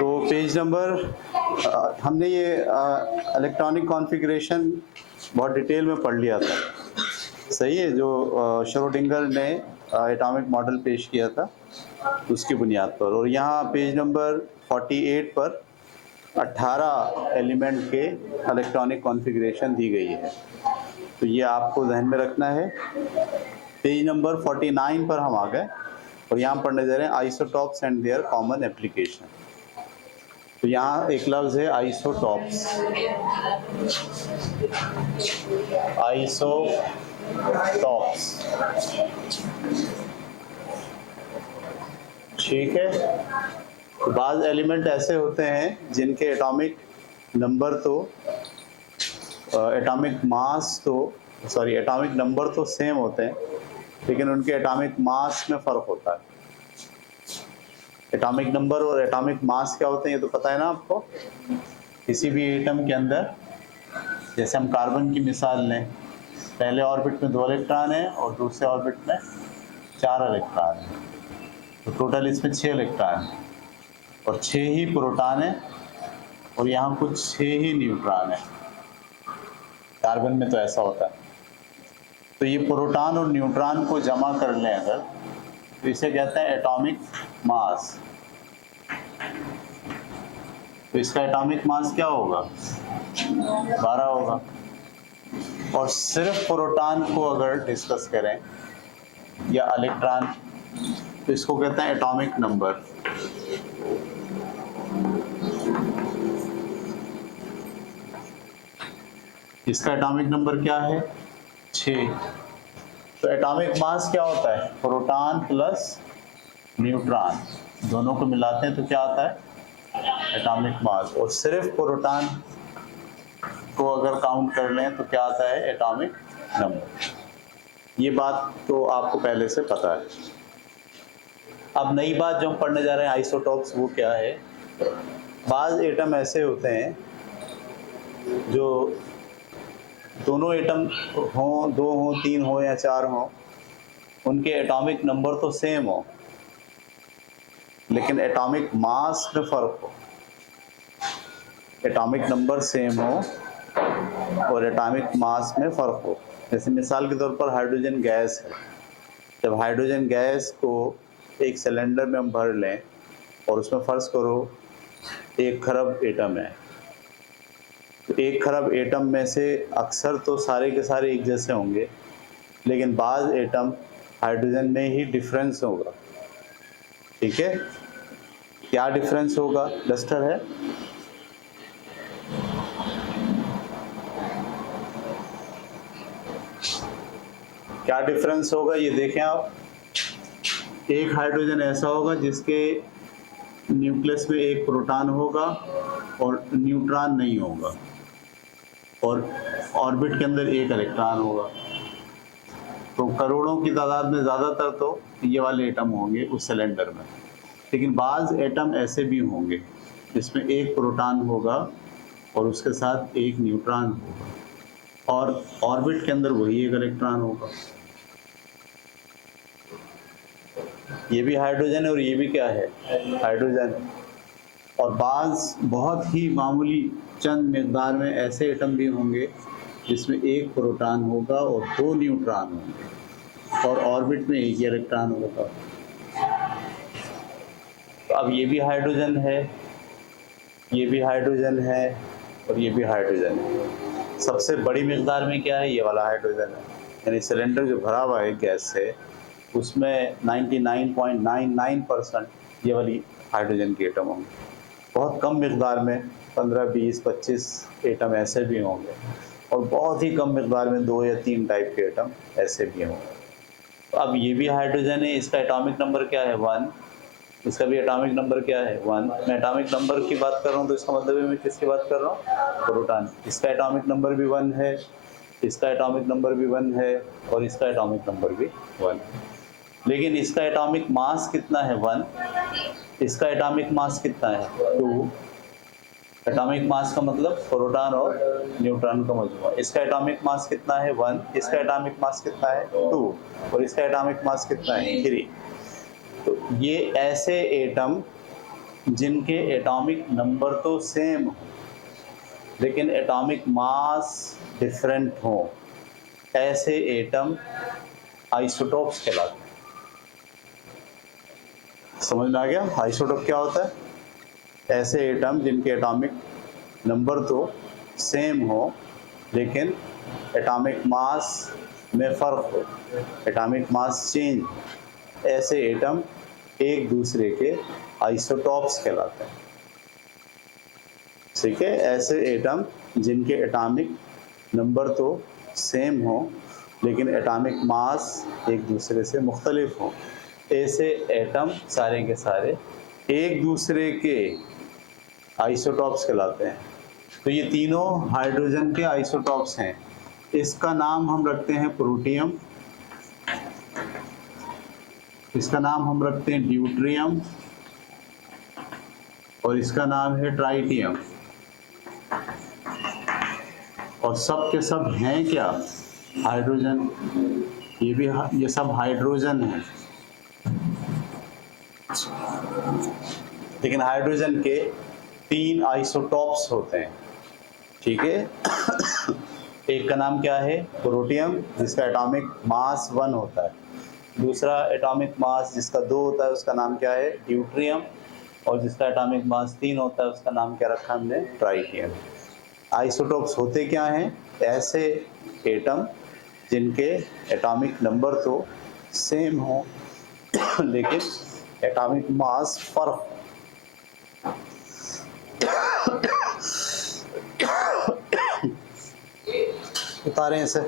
तो page number हमने ये इलेक्ट्रॉनिक कॉन्फ़िगरेशन बहुत डिटेल में पढ़ लिया था, सही है, जो श्रोडिंगर ने एटॉमिक मॉडल पेश किया था उसकी बुनियाद पर। और यहाँ पेज नंबर 48 पर 18 एलिमेंट के इलेक्ट्रॉनिक कॉन्फ़िगरेशन दी गई है, तो ये आपको ध्यान में रखना है। पेज नंबर 49 पर हम आ गए और यहाँ पढ़ने जा रहे हैं isotopes and their common application. तो यहाँ एक लफ्ज़ है आइसोटॉप्स, आइसोटॉप्स, ठीक है। तो बाज़ एलिमेंट ऐसे होते हैं जिनके एटॉमिक नंबर तो एटॉमिक नंबर तो सेम होते हैं, लेकिन उनके एटॉमिक मास में फ़र्क होता है। एटॉमिक नंबर और एटॉमिक मास क्या होते हैं ये तो पता है ना आपको। किसी भी एटम के अंदर, जैसे हम कार्बन की मिसाल लें, पहले ऑर्बिट में 2 इलेक्ट्रॉन हैं और दूसरे ऑर्बिट में 4 इलेक्ट्रॉन हैं, तो टोटल इसमें 6 इलेक्ट्रॉन हैं और 6 ही प्रोटॉन हैं और यहाँ कुछ 6 ही न्यूट्रॉन हैं। कार्बन में तो ऐसा होता है। तो ये प्रोटॉन और न्यूट्रॉन को जमा कर लें अगर, तो इसे कहते हैं एटॉमिक मास। तो इसका एटॉमिक मास क्या होगा? 12 होगा। और सिर्फ प्रोटॉन को अगर डिस्कस करें या इलेक्ट्रॉन, तो इसको कहते हैं एटॉमिक नंबर। इसका एटॉमिक नंबर क्या है? 6। तो एटॉमिक मास क्या होता है? प्रोटॉन प्लस न्यूट्रॉन दोनों को मिलाते हैं तो क्या आता है? Atomic mass. और सिर्फ प्रोटॉन को अगर काउंट कर लें तो क्या आता है? Atomic number. ये बात तो आपको पहले से पता है। अब नई बात जो हम पढ़ने जा रहे हैं आइसोटॉप्स, वो क्या है? बाज़ एटम ऐसे होते हैं जो दोनों एटम हों, 2 हों, 3 हों या 4 हों, उनके एटॉमिक नंबर तो सेम हो लेकिन एटॉमिक मास में फ़र्क हो। एटॉमिक नंबर सेम हो और एटॉमिक मास में फ़र्क हो। जैसे मिसाल के तौर पर हाइड्रोजन गैस है। जब हाइड्रोजन गैस को एक सिलेंडर में हम भर लें और उसमें फ़र्ज़ करो 1 खरब एटम है, तो 1 खरब एटम में से अक्सर तो सारे के सारे एक जैसे होंगे, लेकिन बाज़ एटम हाइड्रोजन में ही डिफरेंस होगा, ठीक है। क्या डिफरेंस होगा? डस्टर है? क्या डिफरेंस होगा ये देखें आप। एक हाइड्रोजन ऐसा होगा जिसके न्यूक्लियस में 1 प्रोटॉन होगा और न्यूट्रॉन नहीं होगा, और ऑर्बिट के अंदर 1 इलेक्ट्रॉन होगा। तो करोड़ों की तादाद में ज़्यादातर तो ये वाले एटम होंगे उस सिलेंडर में, लेकिन बाज़ एटम ऐसे भी होंगे जिसमें 1 प्रोटॉन होगा और उसके साथ 1 न्यूट्रॉन होगा और ऑर्बिट के अंदर वही 1 इलेक्ट्रॉन होगा। ये भी हाइड्रोजन है और ये भी क्या है? हाइड्रोजन। और बाज़ बहुत ही मामूली चंद मिक़दार में ऐसे एटम भी होंगे जिसमें 1 प्रोटॉन होगा और 2 न्यूट्रॉन होंगे और ऑर्बिट में 1 इलेक्ट्रॉन होगा। तो अब ये भी हाइड्रोजन है, ये भी हाइड्रोजन है और ये भी हाइड्रोजन है। सबसे बड़ी मिक़दार में क्या है? ये वाला हाइड्रोजन है। यानी सिलेंडर जो भरा हुआ है गैस से, उसमें 99.99% ये वाली हाइड्रोजन के एटम होंगे। बहुत कम मिक़दार में 15, 20, 25 एटम ऐसे भी होंगे और बहुत ही कम मिक़दार में 2 या 3 टाइप के एटम ऐसे भी होंगे। तो अब ये भी हाइड्रोजन है, इसका एटॉमिक नंबर क्या है? 1। इसका भी एटॉमिक नंबर क्या है? 1। मैं एटॉमिक नंबर की बात कर रहा हूँ तो इसका मतलब है मैं किसकी बात कर रहा हूँ? प्रोटॉन। इसका एटॉमिक नंबर भी 1 है, इसका एटॉमिक नंबर भी 1 है और इसका एटॉमिक नंबर भी 1 है। लेकिन इसका एटॉमिक मास कितना है? 1। इसका एटॉमिक मास कितना है? 2। एटॉमिक मास का मतलब प्रोटॉन और न्यूट्रॉन का मजमूआ। इसका एटॉमिक मास कितना है? 1। इसका एटॉमिक मास कितना है? 2। और इसका एटॉमिक मास कितना है? 3। तो ये ऐसे एटम जिनके एटॉमिक नंबर तो सेम हो लेकिन एटॉमिक मास डिफरेंट हो, ऐसे एटम आइसोटोप्स कहलाते हैं। समझ में आ गया आइसोटोप क्या होता है? ऐसे एटम जिनके एटॉमिक नंबर तो सेम हो लेकिन एटॉमिक मास में फ़र्क हो, एटॉमिक मास चेंज, ऐसे एटम एक दूसरे के आइसोटोप्स कहलाते हैं। ठीक है, ऐसे एटम जिनके एटॉमिक नंबर तो सेम हो लेकिन एटॉमिक मास एक दूसरे से मुख्तलिफ हो, ऐसे एटम सारे के सारे एक दूसरे के आइसोटॉप्स कहलाते हैं। तो ये तीनों हाइड्रोजन के आइसोटॉप्स हैं। इसका नाम हम रखते हैं प्रोटियम, इसका नाम हम रखते हैं ड्यूट्रियम और इसका नाम है ट्राइटियम। और सब के सब हैं क्या? हाइड्रोजन। ये सब हाइड्रोजन है, लेकिन हाइड्रोजन के 3 आइसोटॉप्स होते हैं। ठीक है एक का नाम क्या है? प्रोटियम, जिसका एटॉमिक मास 1 होता है। दूसरा एटॉमिक मास जिसका 2 होता है उसका नाम क्या है? ड्यूट्रियम। और जिसका एटॉमिक मास 3 होता है उसका नाम क्या रखा हमने? ट्राइटियम। आइसोटॉप्स होते क्या हैं? ऐसे एटम जिनके एटॉमिक नंबर तो सेम हो लेकिन एटॉमिक मास फर्क। उतारें इसे।